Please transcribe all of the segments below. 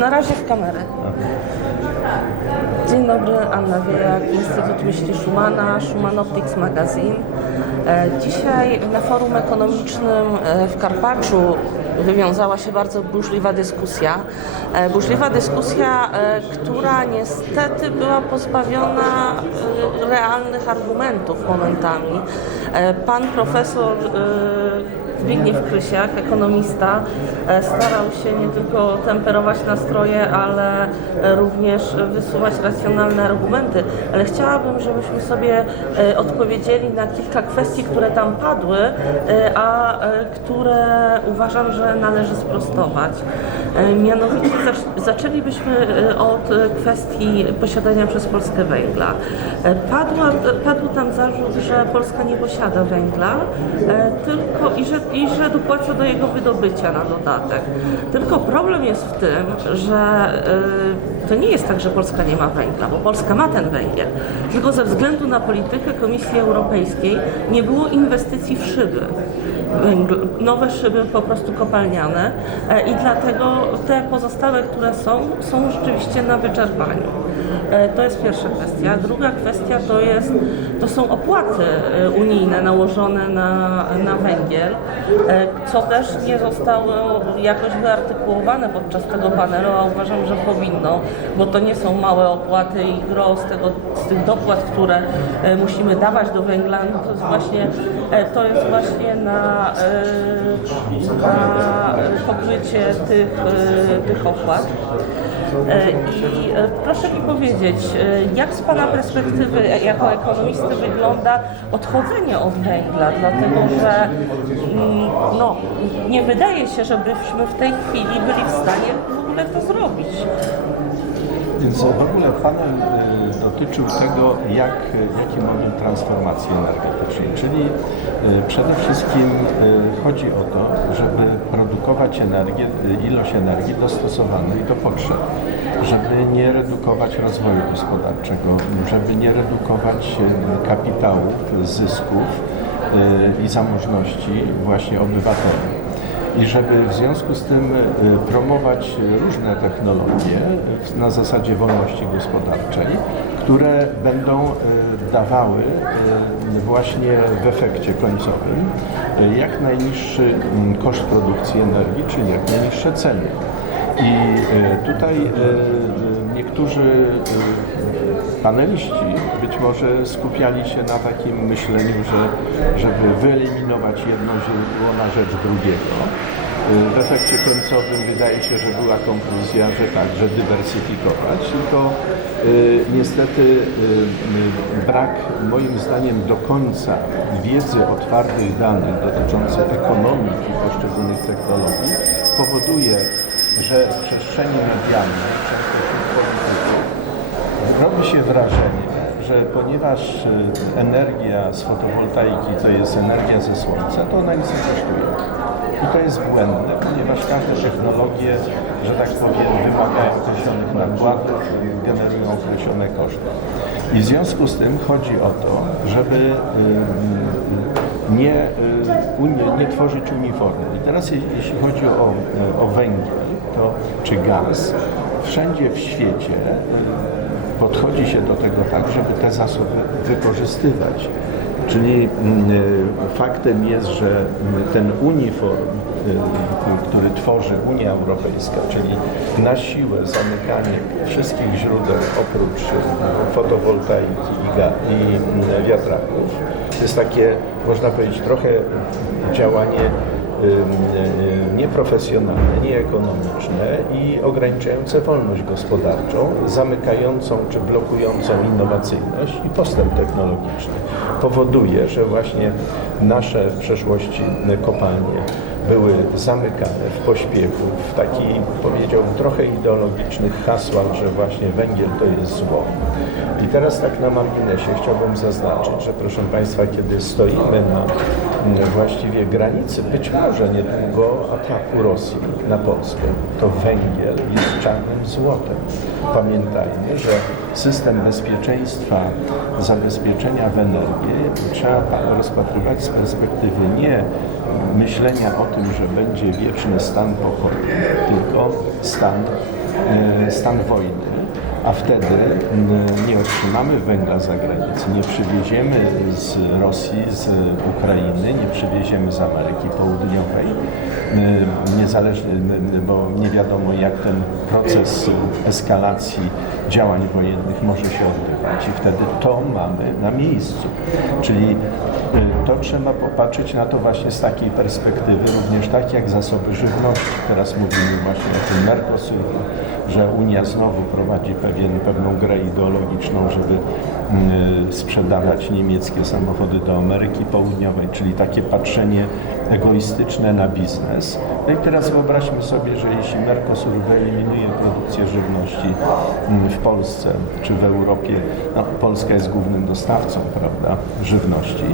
Na razie w kamerę. Dzień dobry, Anna Wiejak, Instytut Myśli Schumana, Schumann Optics Magazine. E, Dzisiaj na forum ekonomicznym e, w Karpaczu wywiązała się bardzo burzliwa dyskusja. E, Burzliwa dyskusja, która niestety była pozbawiona realnych argumentów momentami. Pan profesor Zbigniew Krysiak, ekonomista, e, starał się nie tylko temperować nastroje, ale e, również wysuwać racjonalne argumenty. Ale chciałabym, żebyśmy sobie e, odpowiedzieli na kilka kwestii, które tam padły, a które uważam, że należy sprostować. Mianowicie zac- zaczęlibyśmy od kwestii posiadania przez Polskę węgla. Padła, padł tam zarzut, że Polska nie posiada węgla, tylko i że, i że dopłaca do jego wydobycia na dodatek. Tylko problem jest w tym, że e, to nie jest tak, że Polska nie ma węgla, bo Polska ma ten węgiel, tylko ze względu na politykę Komisji Europejskiej nie było inwestycji w szyby nowe szyby po prostu kopalniane e, i dlatego te pozostałe, które są, są rzeczywiście na wyczerpaniu. E, To jest pierwsza kwestia. Druga kwestia to, jest, to są opłaty e, unijne nałożone na, na węgiel, e, co też nie zostało jakoś wyartykułowane podczas tego panelu, a uważam, że powinno, bo to nie są małe opłaty i gro z, tego, z tych dopłat, które musimy dawać do węgla, no to jest właśnie, to jest właśnie na, na pokrycie tych, tych opłat. E, I e, proszę mi powiedzieć, e, jak z Pana perspektywy jako ekonomisty wygląda odchodzenie od węgla, dlatego że mm, no, nie wydaje się, żebyśmy w tej chwili byli w stanie w ogóle to zrobić. Więc w ogóle panel y, dotyczył tego, jak, jaki model transformacji energetycznej, czyli y, przede wszystkim y, chodzi o to, żeby produkować energię, ilość energii dostosowanej do potrzeb, żeby nie redukować rozwoju gospodarczego, żeby nie redukować kapitałów, zysków i zamożności właśnie obywateli i żeby w związku z tym y, promować różne technologie na zasadzie wolności gospodarczej, które będą y, dawały y, właśnie w efekcie końcowym jak najniższy mm, koszt produkcji energii, czyli jak najniższe ceny. I tutaj niektórzy paneliści być może skupiali się na takim myśleniu, że żeby wyeliminować jedno źródło na rzecz drugiego. Y, W efekcie końcowym wydaje się, że była konkluzja, że tak, że dywersyfikować, tylko y, niestety y, brak moim zdaniem do końca wiedzy o twardych danych dotyczących ekonomiki poszczególnych technologii powoduje, że w przestrzeni medialnej, wśród polityków, robi się wrażenie, że ponieważ energia z fotowoltaiki to jest energia ze słońca, to ona nic nie kosztuje. I to jest błędne, ponieważ każde technologie, że tak powiem, wymagają określonych nakładów, generują określone koszty. I w związku z tym chodzi o to, żeby nie, y, nie tworzyć uniformy. I teraz je- jeśli chodzi o, o węgiel to, czy gaz, wszędzie w świecie y, podchodzi się do tego tak, żeby te zasoby wykorzystywać. Czyli mm, y, faktem jest, że mm, ten uniform, y, który tworzy Unia Europejska, czyli na siłę zamykanie wszystkich źródeł oprócz y, fotowoltaiki i, mm, wiatraków, to jest takie, można powiedzieć, trochę działanie nieprofesjonalne, nieekonomiczne i ograniczające wolność gospodarczą, zamykającą czy blokującą innowacyjność i postęp technologiczny. Powoduje, że właśnie nasze w przeszłości kopalnie były zamykane w pośpiechu, w taki powiedziałbym trochę ideologicznych hasłach, że właśnie węgiel to jest zło. I teraz tak na marginesie chciałbym zaznaczyć, że proszę Państwa, kiedy stoimy na właściwie granicy, być może niedługo ataku Rosji na Polskę, to węgiel jest czarnym złotem. Pamiętajmy, że system bezpieczeństwa, zabezpieczenia w energię trzeba pa- rozpatrywać z perspektywy nie myślenia o tym, że będzie wieczny stan pokoju, tylko stan e, stan wojny, a wtedy nie otrzymamy węgla z zagranicy, nie przywieziemy z Rosji, z Ukrainy, nie przywieziemy z Ameryki Południowej, niezależnie, bo nie wiadomo jak ten proces eskalacji działań wojennych może się odbywać i wtedy to mamy na miejscu. Czyli y, to trzeba popatrzeć na to właśnie z takiej perspektywy, również tak jak zasoby żywności. Teraz mówimy właśnie o tym Mercosur, że Unia znowu prowadzi pewien, pewną grę ideologiczną, żeby y, sprzedawać niemieckie samochody do Ameryki Południowej, czyli takie patrzenie egoistyczne na biznes. No i teraz wyobraźmy sobie, że jeśli Mercosur wyeliminuje produkcję żywności mm, w Polsce czy w Europie, no Polska jest głównym dostawcą, prawda, żywności,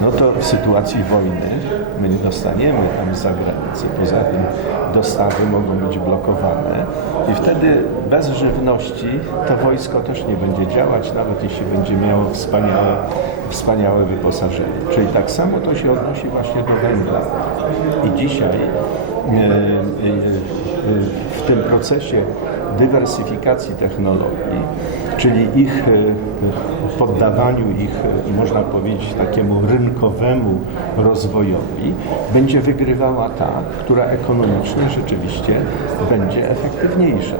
no to w sytuacji wojny my nie dostaniemy tam z zagranicy. Poza tym dostawy mogą być blokowane i wtedy bez żywności to wojsko też nie będzie działać, nawet jeśli będzie miało wspaniałe wspaniałe wyposażenie. Czyli tak samo to się odnosi właśnie do węgla. I dzisiaj e, e, e, w tym procesie dywersyfikacji technologii, czyli ich e, poddawaniu ich, e, można powiedzieć, takiemu rynkowemu rozwojowi, będzie wygrywała ta, która ekonomicznie rzeczywiście będzie efektywniejsza.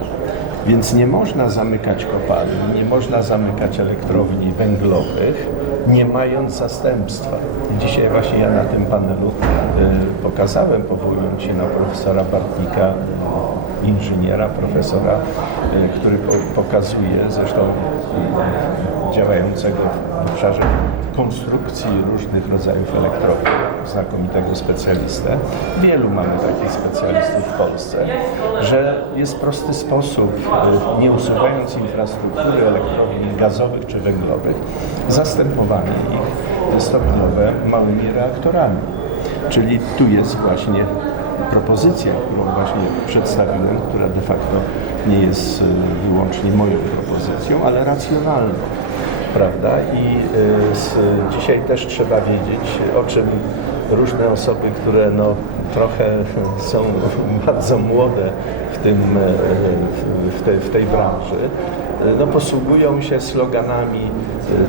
Więc nie można zamykać kopalni, nie można zamykać elektrowni węglowych, nie mając zastępstwa. Dzisiaj właśnie ja na tym panelu pokazałem, powołując się na profesora Bartnika, inżyniera, profesora, y, który po, pokazuje, zresztą działającego w obszarze konstrukcji różnych rodzajów elektrowni, znakomitego specjalistę. Wielu mamy takich specjalistów w Polsce, że jest prosty sposób, y, nie usuwając infrastruktury elektrowni gazowych czy węglowych, zastępowanie ich stopniowe małymi reaktorami. Czyli tu jest właśnie propozycja, którą właśnie przedstawiłem, która de facto nie jest y, wyłącznie moją propozycją, ale racjonalną prawda? I y, z, dzisiaj też trzeba wiedzieć, o czym różne osoby, które no, trochę są bardzo młode w, tym, y, w, tej, w tej branży, no, posługują się sloganami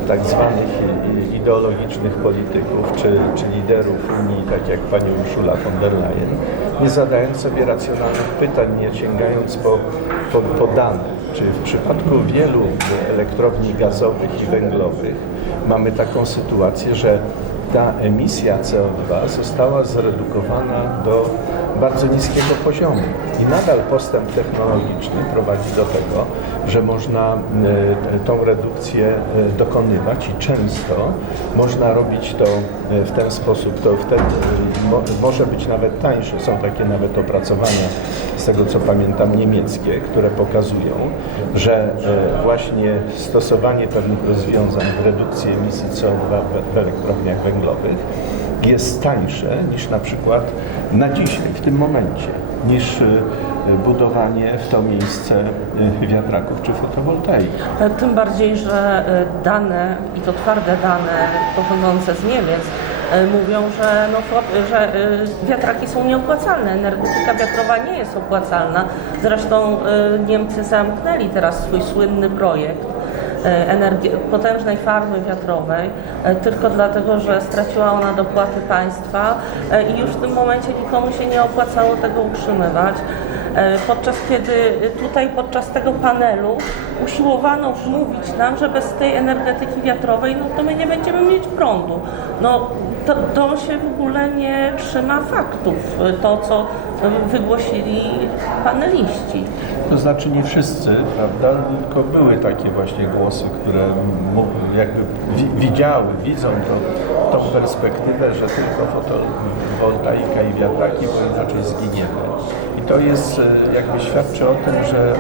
tak zwanych ideologicznych polityków czy, czy liderów Unii, tak jak pani Ursula von der Leyen, nie zadając sobie racjonalnych pytań, nie sięgając po, po, po dane. Czy w przypadku wielu elektrowni gazowych i węglowych mamy taką sytuację, że ta emisja CO2 została zredukowana do bardzo niskiego poziomu i nadal postęp technologiczny prowadzi do tego, że można y, tą redukcję y, dokonywać i często można robić to y, w ten sposób, to wtedy mo, może być nawet tańsze. Są takie nawet opracowania z tego co pamiętam niemieckie, które pokazują, że e, właśnie stosowanie pewnych rozwiązań w redukcji emisji CO2 w- w elektrowniach węglowych jest tańsze niż na przykład na dzisiaj, w tym momencie, niż e, budowanie w to miejsce e, wiatraków czy fotowoltaiki. E, Tym bardziej, że e, dane, i to twarde dane pochodzące z Niemiec, e, mówią, że, no, że wiatraki są nieopłacalne. Energetyka wiatrowa nie jest opłacalna. Zresztą Niemcy zamknęli teraz swój słynny projekt energi- potężnej farmy wiatrowej e, tylko dlatego, że straciła ona dopłaty państwa e, i już w tym momencie nikomu się nie opłacało tego utrzymywać. E, Podczas kiedy tutaj podczas tego panelu usiłowano wmówić nam, że bez tej energetyki wiatrowej no to my nie będziemy mieć prądu. No to, to się w ogóle nie trzyma faktów, e, to co e, wygłosili paneliści. To znaczy nie wszyscy, prawda, tylko były takie właśnie głosy, które jakby wi- widziały, widzą to, tą perspektywę, że tylko fotowoltaika i wiatraki, bo inaczej zginiemy. I to jest, e, jakby świadczy o tym, że e,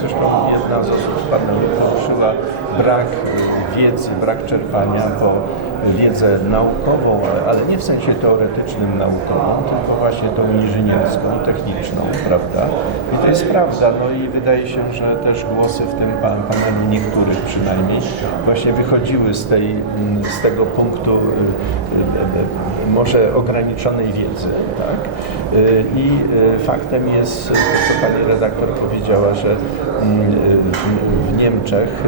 zresztą jedna z osób z panelu poruszyła brak e, wiedzy, brak czerpania, bo wiedzę naukową, ale- nie w sensie teoretycznym naukową, tylko właśnie tą inżynierską, techniczną, prawda? I to jest prawda, no i wydaje się, że też głosy w tym pa- panelu, niektórych przynajmniej, właśnie wychodziły z, tej, mm, z tego punktu y, y, y, może ograniczonej wiedzy. Tak? I faktem jest, co pani redaktor powiedziała, że mm, w Niemczech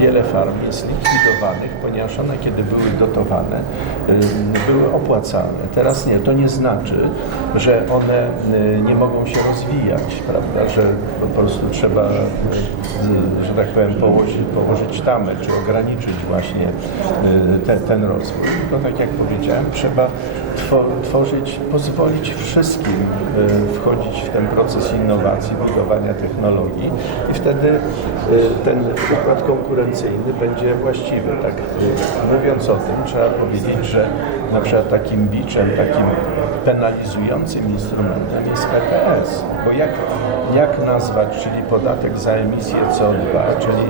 wiele farm jest likwidowanych, ponieważ one, kiedy były dotowane, y, były opłacalne. Teraz nie. To nie znaczy, że one y, nie mogą się rozwijać, prawda, że po prostu trzeba, y, że tak powiem, położyć, położyć tamę, czy ograniczyć właśnie te, ten rozwój. No tak jak powiedziałem, trzeba tworzyć, pozwolić wszystkim y, wchodzić w ten proces innowacji, budowania technologii i wtedy y, ten układ konkurencyjny będzie właściwy. Tak y, mówiąc o tym, trzeba powiedzieć, że na przykład takim biczem, takim penalizującym instrumentem jest ETS. Bo jak, jak nazwać, czyli podatek za emisję CO2, czyli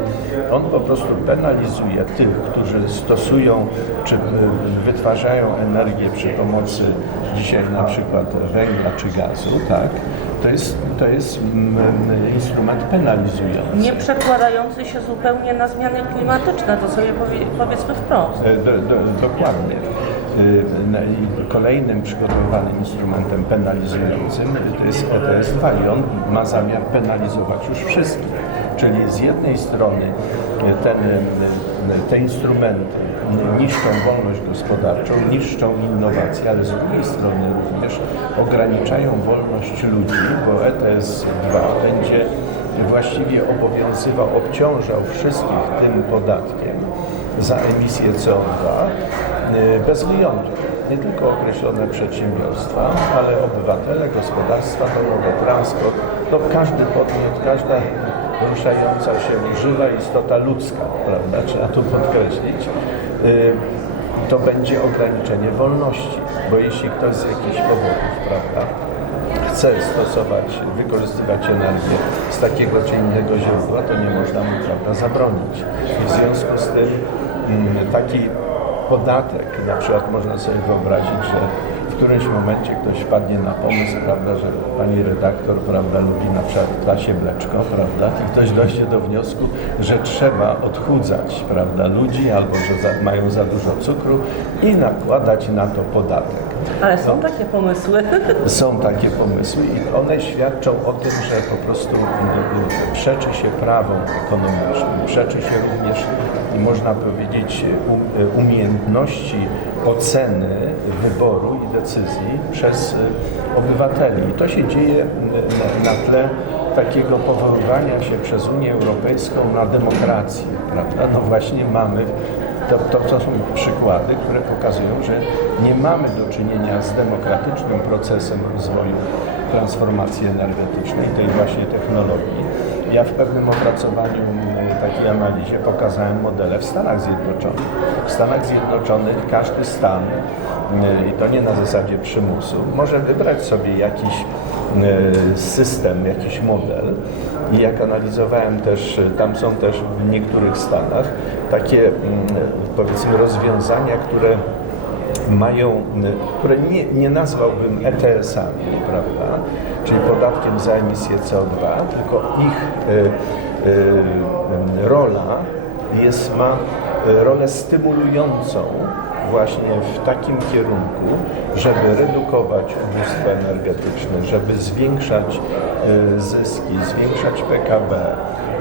on po prostu penalizuje tych, którzy stosują czy y, wytwarzają energię przy pomocy dzisiaj na przykład węgla czy gazu, tak? To jest, to jest mm, instrument penalizujący. Nie przekładający się zupełnie na zmiany klimatyczne, to sobie powie, powiedzmy wprost. E, Do, do, dokładnie. Y, Kolejnym przygotowanym instrumentem penalizującym to jest ETS 2 i on ma zamiar penalizować już wszystkich. Czyli z jednej strony ten, te instrumenty niszczą wolność gospodarczą, niszczą innowacje, ale z drugiej strony również ograniczają wolność ludzi, bo ETS 2 będzie właściwie obowiązywał, obciążał wszystkich tym podatkiem za emisję CO2 y, bez wyjątku. Nie tylko określone przedsiębiorstwa, ale obywatele, gospodarstwa domowe, transport, no każdy podmiot, każda ruszająca się żywa istota ludzka, prawda, trzeba tu podkreślić, y, to będzie ograniczenie wolności, bo jeśli ktoś z jakichś powodów, prawda, chce stosować, wykorzystywać energię z takiego czy innego źródła, to nie można mu prawda, zabronić. I w związku z tym mm, taki podatek, na przykład można sobie wyobrazić, że w którymś momencie ktoś wpadnie na pomysł, prawda, że pani redaktor, prawda, lubi na przykład klasie mleczko, prawda, i ktoś dojdzie do wniosku, że trzeba odchudzać, prawda, ludzi albo że za, mają za dużo cukru i nakładać na to podatek. Ale są takie pomysły. Są takie pomysły i one świadczą o tym, że po prostu przeczy się prawom ekonomicznym, przeczy się również, można powiedzieć, um- umiejętności oceny wyboru i decyzji przez obywateli. I to się dzieje na tle takiego powoływania się przez Unię Europejską na demokrację, prawda? No właśnie mamy to, to, są przykłady, które pokazują, że nie mamy do czynienia z demokratycznym procesem rozwoju transformacji energetycznej, tej właśnie technologii. Ja w pewnym opracowaniu, takiej analizie pokazałem modele w Stanach Zjednoczonych. W Stanach Zjednoczonych każdy stan, i to nie na zasadzie przymusu, może wybrać sobie jakiś system, jakiś model i jak analizowałem też, tam są też w niektórych stanach takie mm, powiedzmy rozwiązania, które mają, które nie, nie nazwałbym ETS-ami, prawda, czyli podatkiem za emisję CO2, tylko ich y, y, rola jest, ma y, rolę stymulującą właśnie w takim kierunku, żeby redukować ubóstwo energetyczne, żeby zwiększać y, zyski, zwiększać PKB,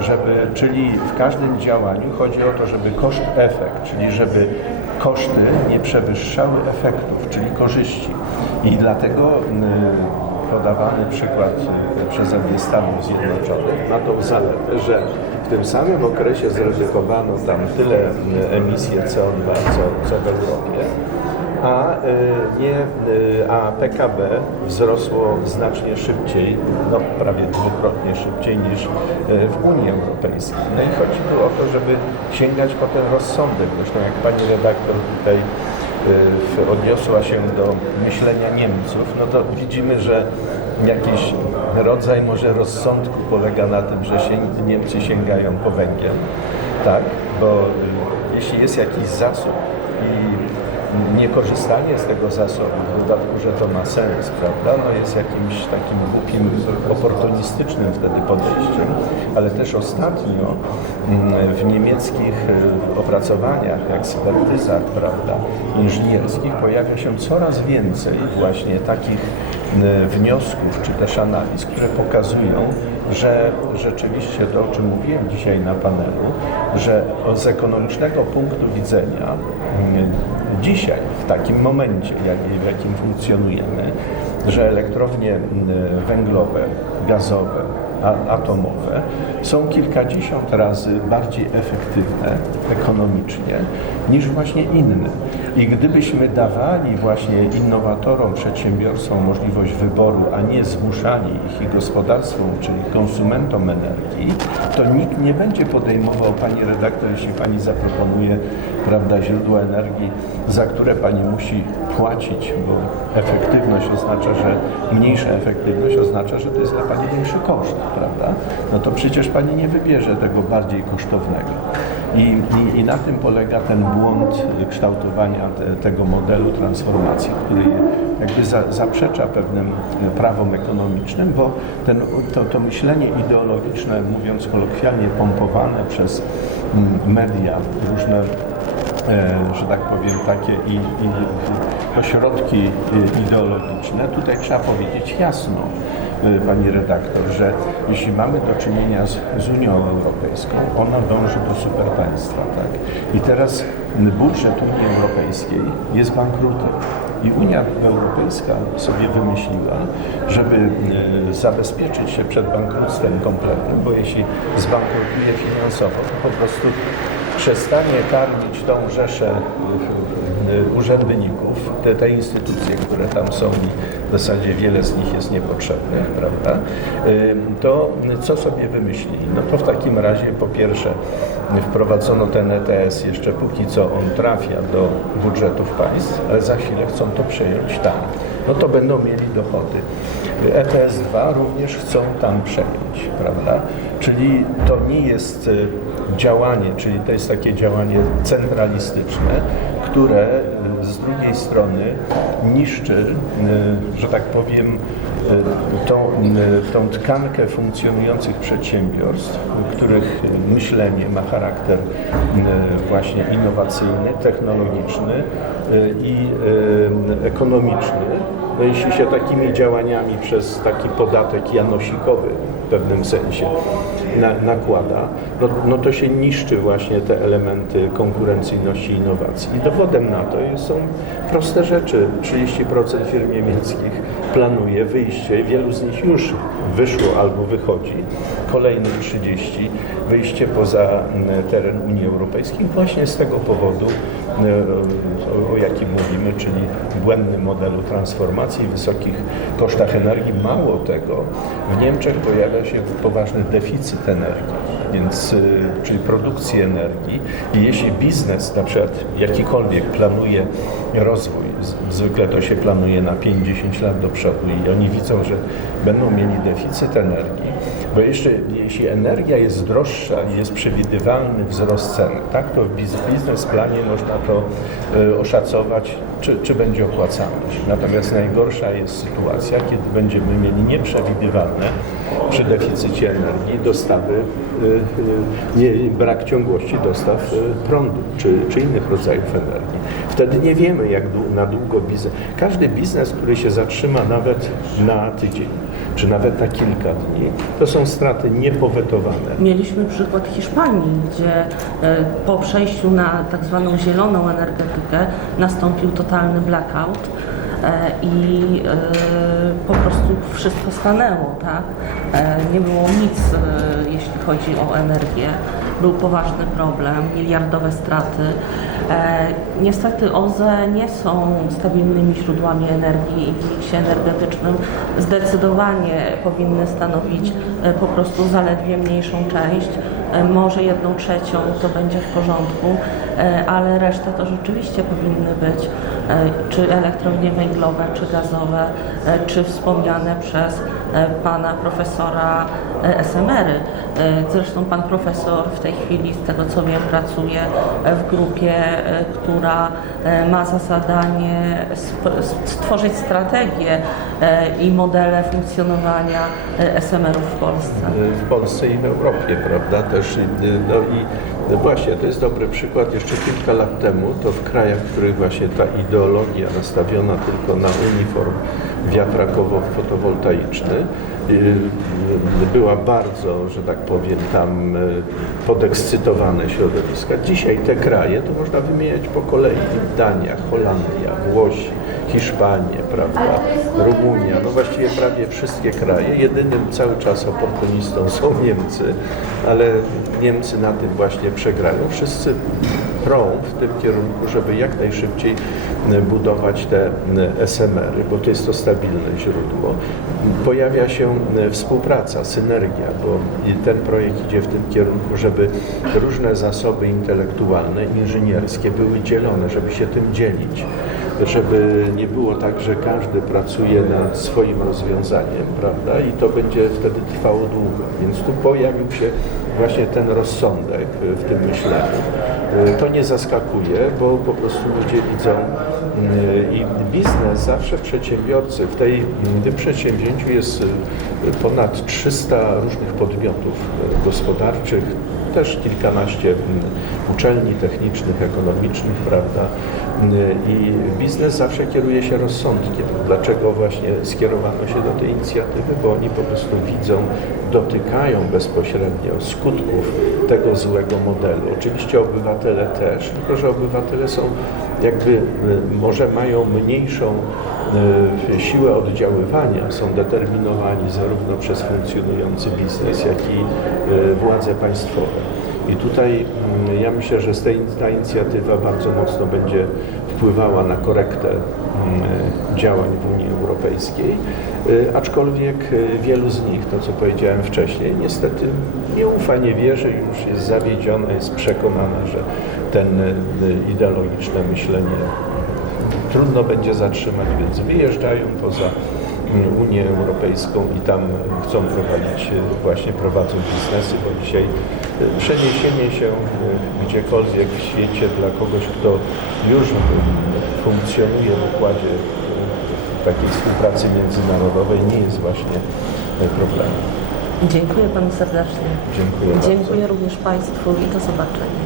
żeby, czyli w każdym działaniu chodzi o to, żeby koszt-efekt, czyli żeby koszty nie przewyższały efektów, czyli korzyści. I dlatego y, podawany przykład y, przeze mnie Stanów Zjednoczonych ma tą zaletę, że w tym samym okresie zredukowano tam tyle y, emisję CO2, co, co w Europie, a, y, nie, y, a PKB wzrosło znacznie szybciej, no prawie dwukrotnie szybciej niż w Unii Europejskiej. No i chodzi tu o to, żeby sięgać po ten rozsądek. Zresztą jak pani redaktor tutaj odniosła się do myślenia Niemców, no to widzimy, że jakiś rodzaj może rozsądku polega na tym, że się Niemcy sięgają po węgiel, tak, bo y, jeśli jest jakiś zasób i niekorzystanie z tego zasobu, w dodatku, że to ma sens, prawda, no jest jakimś takim głupim, oportunistycznym wtedy podejściem, ale też ostatnio mm, w niemieckich y, opracowaniach, ekspertyzach, prawda, inżynierskich pojawia się coraz więcej właśnie takich wniosków czy też analiz, które pokazują, że rzeczywiście to, o czym mówiłem dzisiaj na panelu, że z ekonomicznego punktu widzenia dzisiaj, w takim momencie, w jakim funkcjonujemy, że elektrownie węglowe, gazowe, atomowe są kilkadziesiąt razy bardziej efektywne ekonomicznie niż właśnie inne. I gdybyśmy dawali właśnie innowatorom, przedsiębiorcom możliwość wyboru, a nie zmuszali ich i gospodarstwom, czyli konsumentom energii, to nikt nie będzie podejmował, pani redaktor, jeśli pani zaproponuje prawda, źródła energii, za które pani musi płacić, bo efektywność oznacza, że mniejsza efektywność oznacza, że to jest dla pani większy koszt, prawda? No to przecież pani nie wybierze tego bardziej kosztownego. I, i, i na tym polega ten błąd kształtowania te, tego modelu transformacji, który jakby za, zaprzecza pewnym prawom ekonomicznym, bo ten, to, to myślenie ideologiczne, mówiąc kolokwialnie, pompowane przez mm, media, różne e, że tak powiem, takie i, i, ośrodki e, ideologiczne, tutaj trzeba powiedzieć jasno, e, pani redaktor, że jeśli mamy do czynienia z, z Unią Europejską, ona dąży do superpaństwa, tak? I teraz budżet Unii Europejskiej jest bankrutem. I Unia Europejska sobie wymyśliła, żeby e, zabezpieczyć się przed bankructwem kompletnym, bo jeśli zbankrutuje finansowo, to po prostu przestanie karmić tą rzeszę y, y, urzędników, te, te instytucje, które tam są i w zasadzie wiele z nich jest niepotrzebnych, prawda, y, to co sobie wymyślili? No to w takim razie po pierwsze wprowadzono ten ETS jeszcze póki co on trafia do budżetów państw, ale za chwilę chcą to przejąć tam. No to będą mieli dochody. ETS 2 również chcą tam przejąć, prawda? Czyli to nie jest y, działanie, czyli to jest takie działanie centralistyczne, które y, z drugiej strony niszczy, y, że tak powiem, y, tą, tą tkankę funkcjonujących przedsiębiorstw, których myślenie ma charakter właśnie innowacyjny, technologiczny i y, ekonomiczny. No jeśli się takimi działaniami przez taki podatek janosikowy w pewnym sensie na, nakłada, no, no to się niszczy właśnie te elementy konkurencyjności i innowacji. I dowodem na to są proste rzeczy. 30% firm niemieckich planuje wyjście, wielu z nich już wyszło albo wychodzi, kolejnych 30 wyjście poza mm, teren Unii Europejskiej właśnie z tego powodu, o, o jakim mówimy, czyli błędnym modelu transformacji, wysokich kosztach energii. Mało tego, w Niemczech pojawia się poważny deficyt energii, więc, y, czyli produkcji energii i jeśli biznes na przykład jakikolwiek planuje rozwój, zwykle to się planuje na 5-10 lat do przodu i oni widzą, że będą mieli deficyt energii, bo jeszcze jeśli energia jest droższa jest przewidywalny wzrost cen, tak, to w biz- biznesplanie można to y, oszacować, czy, czy będzie opłacalność. Natomiast najgorsza jest sytuacja, kiedy będziemy mieli nieprzewidywalne przy deficycie energii dostawy, y, y, nie, brak ciągłości dostaw prądu czy, czy innych rodzajów energii. Wtedy nie wiemy, jak na długo biznes. Każdy biznes, który się zatrzyma nawet na tydzień, czy nawet na kilka dni, to są straty niepowetowane. Mieliśmy przykład Hiszpanii, gdzie e, po przejściu na tak zwaną zieloną energetykę nastąpił totalny blackout e, i e, po prostu wszystko stanęło, tak? Nie było nic, jeśli chodzi o energię. Był poważny problem, miliardowe straty. E, Niestety OZE nie są stabilnymi źródłami energii i w miksie energetycznym zdecydowanie powinny stanowić e, po prostu zaledwie mniejszą część. E, Może jedną trzecią to będzie w porządku, ale resztę to rzeczywiście powinny być czy elektrownie węglowe, czy gazowe, czy wspomniane przez pana profesora e, SMR-y. E, Zresztą pan profesor w tej chwili, z tego co wiem, pracuje e, w grupie, e, która e, ma za zadanie stworzyć strategię e, i modele funkcjonowania e, SMR-ów w Polsce. w Polsce i w Europie, prawda? Też, no i no właśnie, to jest dobry przykład. Jeszcze kilka lat temu to w krajach, w których właśnie ta ideologia nastawiona tylko na uniform wiatrakowo-fotowoltaiczny y, y, była bardzo, że tak powiem, tam y, podekscytowane środowiska. Dzisiaj te kraje to można wymieniać po kolei. Dania, Holandia, Włosi, Hiszpanie, prawda, Rumunia, no właściwie prawie wszystkie kraje. Jedynym cały czas oportunistą są Niemcy, ale Niemcy na tym właśnie przegrają. Wszyscy prą w tym kierunku, żeby jak najszybciej budować te SMR-y, bo to jest to stabilne źródło. Pojawia się współpraca, synergia, bo ten projekt idzie w tym kierunku, żeby różne zasoby intelektualne, inżynierskie były dzielone, żeby się tym dzielić żeby nie było tak, że każdy pracuje nad swoim rozwiązaniem, prawda? I to będzie wtedy trwało długo. Więc tu pojawił się właśnie ten rozsądek w tym myśleniu. To nie zaskakuje, bo po prostu ludzie widzą mm, i biznes zawsze przedsiębiorcy, w, tej, w tym przedsięwzięciu jest y, ponad 300 różnych podmiotów y, gospodarczych, też kilkanaście mm, uczelni technicznych, ekonomicznych, prawda? I biznes zawsze kieruje się rozsądkiem. Dlaczego właśnie skierowano się do tej inicjatywy? Bo oni po prostu widzą, dotykają bezpośrednio skutków tego złego modelu. Oczywiście obywatele też, tylko że obywatele są jakby, y, może mają mniejszą siłę oddziaływania, są determinowani zarówno przez funkcjonujący biznes, jak i y, władze państwowe. I tutaj mm, ja myślę, że ta inicjatywa bardzo mocno będzie wpływała na korektę mm, działań w Unii Europejskiej, Y, aczkolwiek wielu z nich, to co powiedziałem wcześniej, niestety nie ufa, nie wierzy, już jest zawiedzione, jest przekonane, że ten ideologiczne myślenie trudno będzie zatrzymać, więc wyjeżdżają poza mm, Unię Europejską i tam chcą prowadzić, y, właśnie prowadzą biznesy, bo dzisiaj y, przeniesienie się y, gdziekolwiek w świecie dla kogoś, kto już funkcjonuje w układzie takiej współpracy międzynarodowej nie jest właśnie problemem. Dziękuję panu serdecznie. Dziękuję bardzo. Dziękuję również państwu i do zobaczenia.